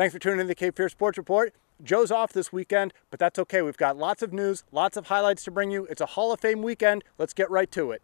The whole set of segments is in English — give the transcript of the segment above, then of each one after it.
Thanks for tuning in to the Cape Fear Sports Report. Joe's off this weekend, but that's okay. We've got lots of news, lots of highlights to bring you. It's a Hall of Fame weekend. Let's get right to it.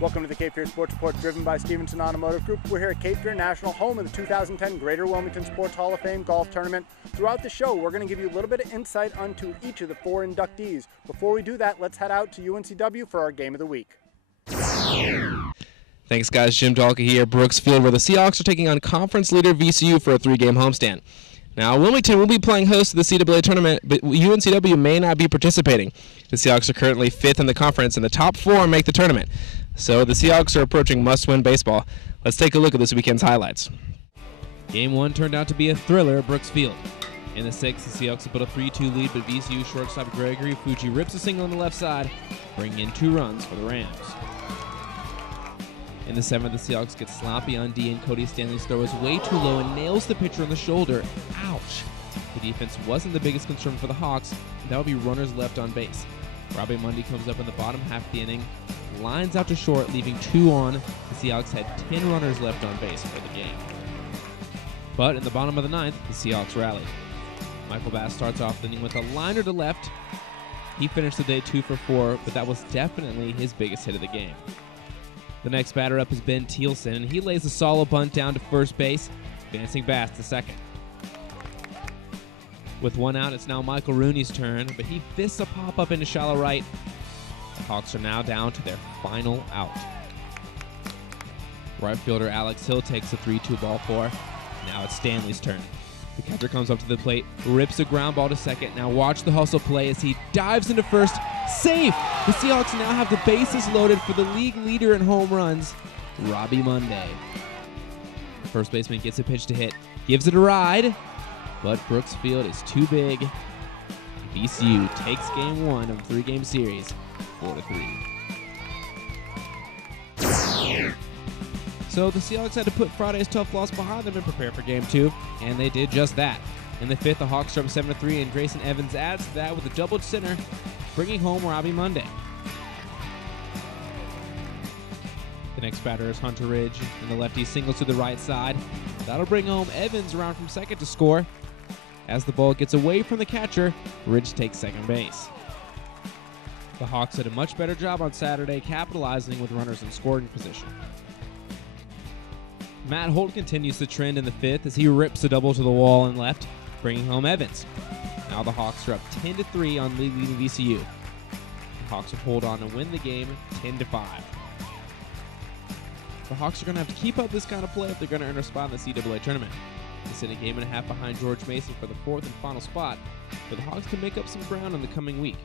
Welcome to the Cape Fear Sports Report, driven by Stevenson Automotive Group. We're here at Cape Fear National, home of the 2010 Greater Wilmington Sports Hall of Fame Golf Tournament. Throughout the show, we're going to give you a little bit of insight onto each of the 4 inductees. Before we do that, let's head out to UNCW for our Game of the Week. Thanks, guys. Jim Dalke here, Brooks Field, where the Seahawks are taking on conference leader VCU for a 3-game homestand. Now, Wilmington will be playing host to the CAA tournament, but UNCW may not be participating. The Seahawks are currently 5th in the conference, and the top 4 make the tournament. So the Seahawks are approaching must-win baseball. Let's take a look at this weekend's highlights. Game 1 turned out to be a thriller at Brooks Field. In the 6th, the Seahawks put a 3-2 lead, but VCU shortstop Gregory Fuji rips a single on the left side, bringing in 2 runs for the Rams. In the 7th, the Seahawks get sloppy on D, and Cody Stanley's throw is way too low and nails the pitcher on the shoulder. Ouch! The defense wasn't the biggest concern for the Hawks, and that would be runners left on base. Robbie Mundy comes up in the bottom half of the inning, lines out to short, leaving 2 on. The Seahawks had 10 runners left on base for the game. But in the bottom of the 9th, the Seahawks rallied. Michael Bass starts off the inning with a liner to left. He finished the day 2 for 4, but that was definitely his biggest hit of the game. The next batter up is Ben Thielsen, and he lays a solid bunt down to first base, advancing Bass to second. With 1 out, it's now Michael Rooney's turn, but he fists a pop-up into shallow right. The Hawks are now down to their final out. Right fielder Alex Hill takes a 3-2 ball 4. Now it's Stanley's turn. The catcher comes up to the plate, rips a ground ball to second. Now watch the hustle play as he dives into first. Safe! The Seahawks now have the bases loaded for the league leader in home runs, Robbie Mundy. The first baseman gets a pitch to hit, gives it a ride, but Brooks Field is too big. VCU takes game 1 of a 3-game series, 4-3. So the Seahawks had to put Friday's tough loss behind them and prepare for game 2, and they did just that. In the 5th, the Hawks are up 7-3, and Grayson Evans adds to that with a double center, bringing home Robbie Mundy. The next batter is Hunter Ridge, and the lefty singles to the right side. That'll bring home Evans around from second to score. As the ball gets away from the catcher, Ridge takes second base. The Hawks did a much better job on Saturday, capitalizing with runners in scoring position. Matt Holt continues the trend in the 5th as he rips a double to the wall and left, bringing home Evans. Now the Hawks are up 10-3 on leading VCU. The Hawks will hold on and win the game 10-5. The Hawks are going to have to keep up this kind of play if they're going to earn a spot in the CAA tournament. They sit a game and a half behind George Mason for the 4th and final spot, but the Hawks can make up some ground in the coming week.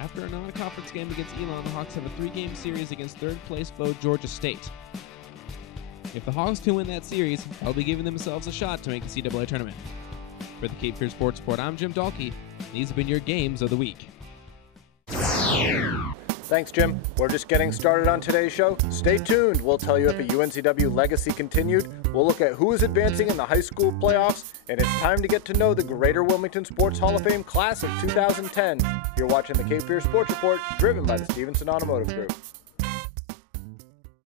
After a non-conference game against Elon, the Hawks have a 3-game series against 3rd-place foe Georgia State. If the Hawks can win that series, they'll be giving themselves a shot to make the CAA tournament. For the Cape Fear Sports Report, I'm Jim Dalke. These have been your games of the week. Thanks, Jim. We're just getting started on today's show. Stay tuned. We'll tell you if a UNCW legacy continued. We'll look at who is advancing in the high school playoffs, and it's time to get to know the Greater Wilmington Sports Hall of Fame class of 2010. You're watching the Cape Fear Sports Report, driven by the Stevenson Automotive Group.